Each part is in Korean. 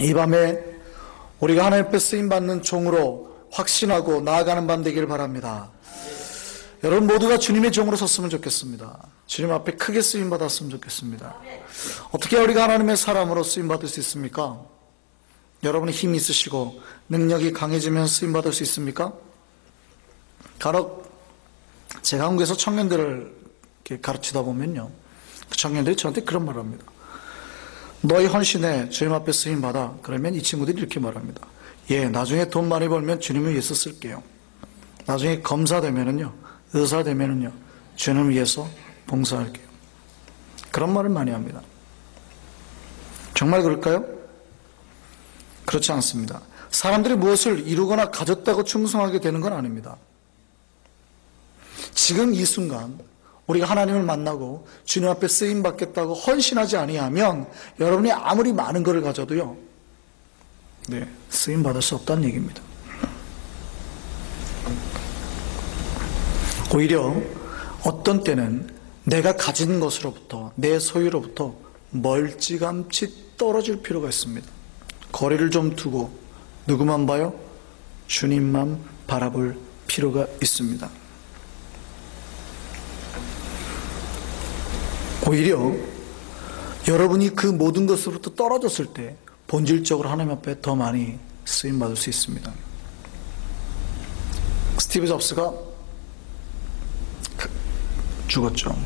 이 밤에 우리가 하나님 앞에 쓰임받는 종으로 확신하고 나아가는 밤 되기를 바랍니다. 여러분 모두가 주님의 종으로 섰으면 좋겠습니다. 주님 앞에 크게 쓰임받았으면 좋겠습니다. 어떻게 우리가 하나님의 사람으로 쓰임받을 수 있습니까? 여러분이 힘이 있으시고 능력이 강해지면 쓰임받을 수 있습니까? 간혹 제가 한국에서 청년들을 이렇게 가르치다 보면요, 그 청년들이 저한테 그런 말을 합니다. 너희 헌신에 주님 앞에 쓰임받아. 그러면 이 친구들이 이렇게 말합니다. 예, 나중에 돈 많이 벌면 주님을 위해서 쓸게요. 나중에 검사 되면은요, 의사 되면은요, 주님을 위해서 봉사할게요. 그런 말을 많이 합니다. 정말 그럴까요? 그렇지 않습니다. 사람들이 무엇을 이루거나 가졌다고 충성하게 되는 건 아닙니다. 지금 이 순간 우리가 하나님을 만나고 주님 앞에 쓰임받겠다고 헌신하지 아니하면 여러분이 아무리 많은 것을 가져도요, 쓰임받을 수 없다는 얘기입니다. 오히려 어떤 때는 내가 가진 것으로부터, 내 소유로부터 멀찌감치 떨어질 필요가 있습니다. 거리를 좀 두고 누구만 봐요? 주님만 바라볼 필요가 있습니다. 오히려 여러분이 그 모든 것으로부터 떨어졌을 때 본질적으로 하나님 앞에 더 많이 쓰임받을 수 있습니다. 스티브 잡스가 죽었죠.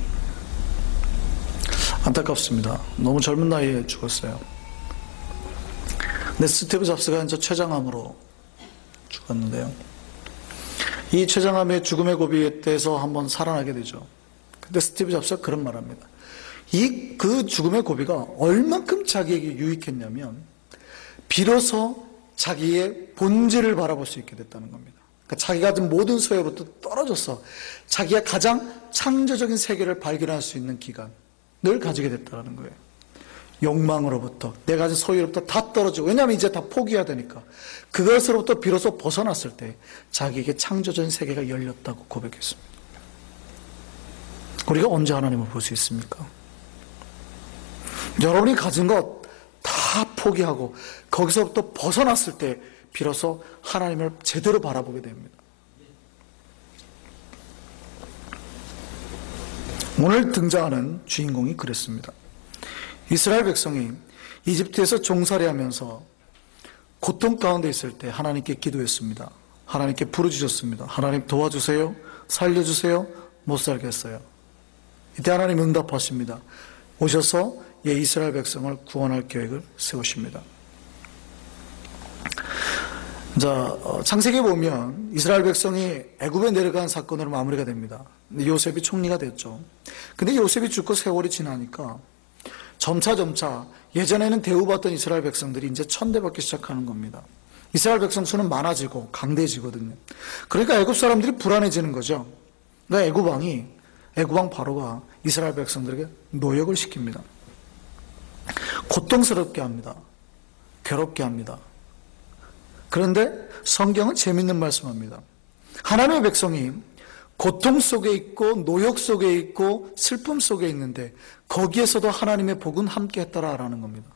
안타깝습니다. 너무 젊은 나이에 죽었어요. 근데 스티브 잡스가 이제 췌장암으로 죽었는데요, 이 췌장암의 죽음의 고비에 대해서 한번 살아나게 되죠. 근데 스티브 잡스가 그런 말을 합니다. 그 죽음의 고비가 얼만큼 자기에게 유익했냐면 비로소 자기의 본질을 바라볼 수 있게 됐다는 겁니다. 그러니까 자기가 가진 모든 소유부터 떨어져서 자기가 가장 창조적인 세계를 발견할 수 있는 기간을 가지게 됐다는 거예요. 욕망으로부터, 내가 가진 소유로부터 다 떨어지고, 왜냐하면 이제 다 포기해야 되니까 그것으로부터 비로소 벗어났을 때 자기에게 창조적인 세계가 열렸다고 고백했습니다. 우리가 언제 하나님을 볼 수 있습니까? 여러분이 가진 것 다 포기하고 거기서부터 벗어났을 때 비로소 하나님을 제대로 바라보게 됩니다. 오늘 등장하는 주인공이 그랬습니다. 이스라엘 백성이 이집트에서 종살이하면서 고통 가운데 있을 때 하나님께 기도했습니다. 하나님께 부르짖었습니다. 하나님 도와주세요. 살려주세요. 못 살겠어요. 이때 하나님 응답하십니다. 오셔서 이스라엘 백성을 구원할 계획을 세우십니다. 자, 창세기에 보면 이스라엘 백성이 애굽에 내려간 사건으로 마무리가 됩니다. 요셉이 총리가 됐죠. 근데 요셉이 죽고 세월이 지나니까 점차 예전에는 대우받던 이스라엘 백성들이 이제 천대받기 시작하는 겁니다. 이스라엘 백성 수는 많아지고 강대해지거든요. 그러니까 애굽 사람들이 불안해지는 거죠. 그러니까 애굽왕 바로가 이스라엘 백성들에게 노역을 시킵니다. 고통스럽게 합니다. 괴롭게 합니다. 그런데 성경은 재밌는 말씀합니다. 하나님의 백성이 고통 속에 있고 노역 속에 있고 슬픔 속에 있는데 거기에서도 하나님의 복은 함께 했더라라는 겁니다.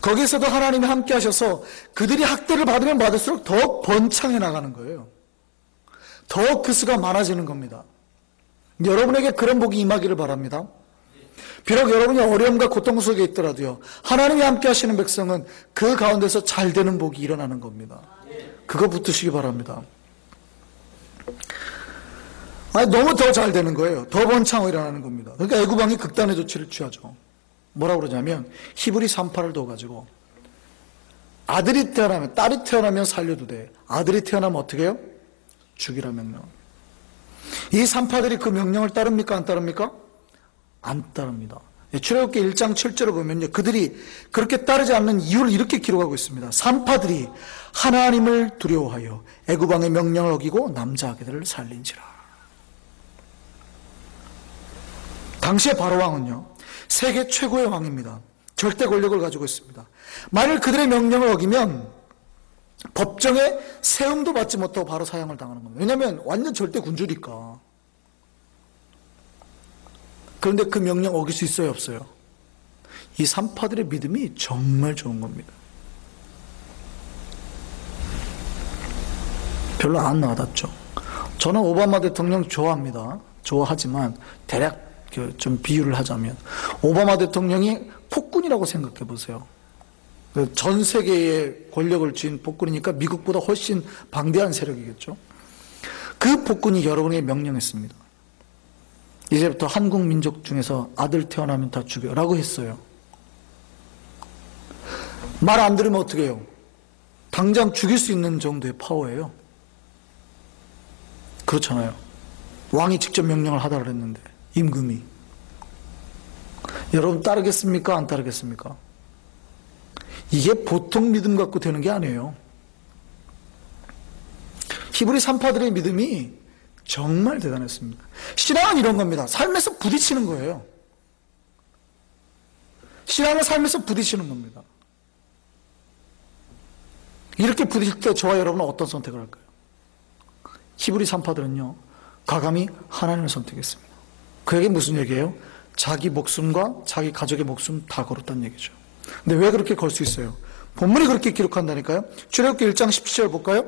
거기에서도 하나님이 함께 하셔서 그들이 학대를 받으면 받을수록 더 번창해 나가는 거예요. 더 그 수가 많아지는 겁니다. 여러분에게 그런 복이 임하기를 바랍니다. 비록 여러분이 어려움과 고통 속에 있더라도요, 하나님이 함께 하시는 백성은 그 가운데서 잘 되는 복이 일어나는 겁니다. 그거 붙드시기 바랍니다. 너무 더 잘 되는 거예요. 더 번창하고 일어나는 겁니다. 그러니까 애굽왕이 극단의 조치를 취하죠. 뭐라고 그러냐면 히브리 38을 둬가지고 아들이 태어나면, 딸이 태어나면 살려도 돼. 아들이 태어나면 어떻게 해요? 죽이라 명령. 이 산파들이 그 명령을 따릅니까? 안 따릅니까? 안 따릅니다. 출애굽기 1장 7절을 보면요, 그들이 그렇게 따르지 않는 이유를 이렇게 기록하고 있습니다. 산파들이 하나님을 두려워하여 애굽 왕의 명령을 어기고 남자 아기들을 살린지라. 당시의 바로 왕은요, 세계 최고의 왕입니다. 절대 권력을 가지고 있습니다. 만일 그들의 명령을 어기면 법정에 세움도 받지 못하고 바로 사형을 당하는 겁니다. 왜냐하면 완전 절대 군주니까. 그런데 그 명령 어길 수 있어요, 없어요? 이 산파들의 믿음이 정말 좋은 겁니다. 별로 안 와닿죠. 저는 오바마 대통령 좋아합니다. 좋아하지만 대략 좀 비유를 하자면 오바마 대통령이 폭군이라고 생각해 보세요. 전 세계의 권력을 쥔 폭군이니까 미국보다 훨씬 방대한 세력이겠죠. 그 폭군이 여러분에게 명령했습니다. 이제부터 한국 민족 중에서 아들 태어나면 다 죽여라고 했어요. 말 안 들으면 어떻게 해요? 당장 죽일 수 있는 정도의 파워예요. 그렇잖아요. 왕이 직접 명령을 하다 그랬는데 임금이. 여러분 따르겠습니까? 안 따르겠습니까? 이게 보통 믿음 갖고 되는 게 아니에요. 히브리 산파들의 믿음이 정말 대단했습니다. 신앙은 이런 겁니다. 삶에서 부딪히는 거예요. 신앙은 삶에서 부딪히는 겁니다. 이렇게 부딪힐 때 저와 여러분은 어떤 선택을 할까요? 히브리 산파들은요, 과감히 하나님을 선택했습니다. 그에게 무슨 얘기예요? 자기 목숨과 자기 가족의 목숨 다 걸었다는 얘기죠. 근데 왜 그렇게 걸 수 있어요? 본문이 그렇게 기록한다니까요. 출애굽기 1장 17절 볼까요?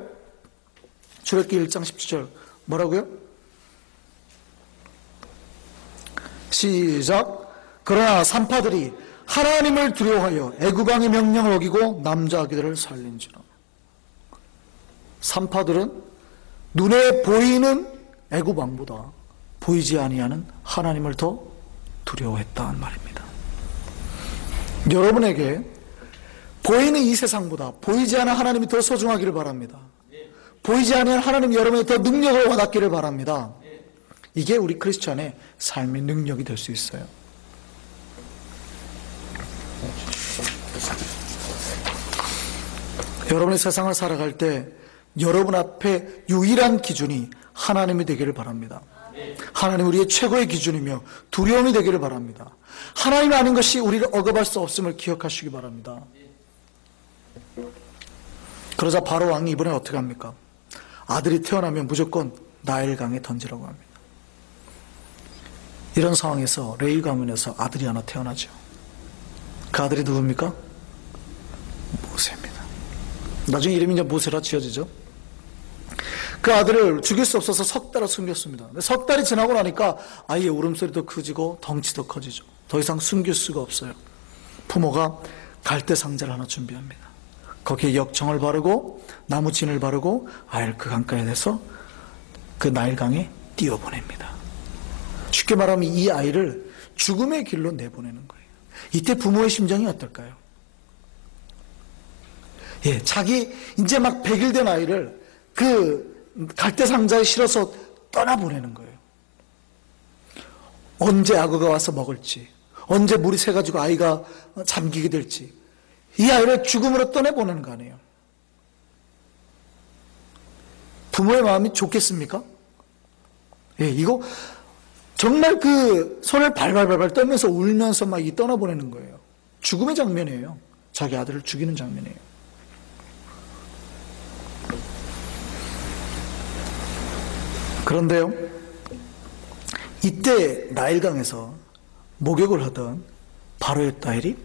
출애굽기 1장 17절 뭐라고요? 시작. 그러나 산파들이 하나님을 두려워하여 애굽 왕의 명령을 어기고 남자 아기들을 살린지라. 산파들은 눈에 보이는 애굽 왕보다 보이지 아니하는 하나님을 더 두려워했다는 말입니다. 여러분에게 보이는 이 세상보다 보이지 않는 하나님이 더 소중하기를 바랍니다. 보이지 않는 하나님 여러분이 더 능력을 와닿기를 바랍니다. 이게 우리 크리스찬의 삶의 능력이 될 수 있어요. 여러분의 세상을 살아갈 때 여러분 앞에 유일한 기준이 하나님이 되기를 바랍니다. 하나님 우리의 최고의 기준이며 두려움이 되기를 바랍니다. 하나님이 아닌 것이 우리를 억압할 수 없음을 기억하시기 바랍니다. 그러자 바로 왕이 이번에 어떻게 합니까? 아들이 태어나면 무조건 나일강에 던지라고 합니다. 이런 상황에서 레위 가문에서 아들이 하나 태어나죠. 그 아들이 누굽니까? 모세입니다. 나중에 이름이 이제 모세라 지어지죠. 그 아들을 죽일 수 없어서 석 달을 숨겼습니다. 석 달이 지나고 나니까 아이의 울음소리도 커지고 덩치도 커지죠. 더 이상 숨길 수가 없어요. 부모가 갈대 상자를 하나 준비합니다. 거기에 역청을 바르고 나무 진을 바르고 아이를 그 강가에 대서 그 나일강에 띄워보냅니다. 쉽게 말하면 이 아이를 죽음의 길로 내보내는 거예요. 이때 부모의 심정이 어떨까요? 예, 자기 이제 막 100일 된 아이를 그 갈대 상자에 실어서 떠나보내는 거예요. 언제 악어가 와서 먹을지, 언제 물이 새가지고 아이가 잠기게 될지, 이 아이를 죽음으로 떠내보내는 거 아니에요. 부모의 마음이 좋겠습니까? 예, 이거 정말 그 손을 발발발발 떨면서 울면서 막 이 떠나보내는 거예요. 죽음의 장면이에요. 자기 아들을 죽이는 장면이에요. 그런데요, 이때 나일강에서 목욕을 하던 바로의 딸이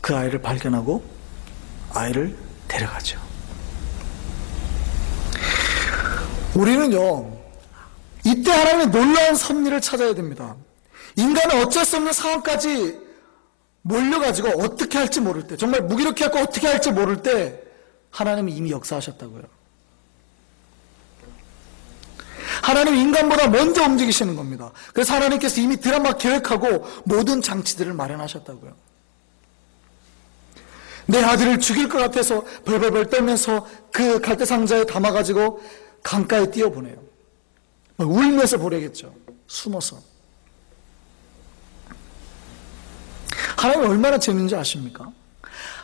그 아이를 발견하고 아이를 데려가죠. 우리는요, 이때 하나님의 놀라운 섭리를 찾아야 됩니다. 인간은 어쩔 수 없는 상황까지 몰려가지고 어떻게 할지 모를 때, 정말 무기력해 갖고 어떻게 할지 모를 때 하나님이 이미 역사하셨다고요. 하나님은 인간보다 먼저 움직이시는 겁니다. 그래서 하나님께서 이미 드라마 계획하고 모든 장치들을 마련하셨다고요. 내 아들을 죽일 것 같아서 벌벌벌 떨면서 그 갈대상자에 담아가지고 강가에 띄워보내요. 울면서 보내겠죠. 숨어서. 하나님 얼마나 재밌는지 아십니까?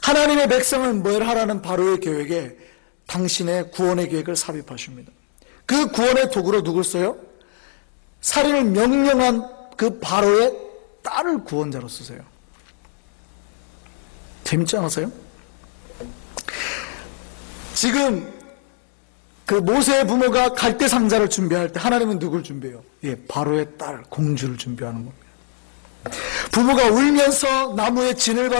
하나님의 백성은 뭘 하라는 바로의 계획에 당신의 구원의 계획을 삽입하십니다. 그 구원의 도구로 누굴 써요? 살인을 명령한 그 바로의 딸을 구원자로 쓰세요. 재밌지 않으세요? 지금 그 모세의 부모가 갈대 상자를 준비할 때 하나님은 누굴 준비해요? 예, 바로의 딸, 공주를 준비하는 겁니다. 부모가 울면서 나무에 진을 바르